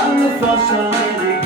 I'm the first lady.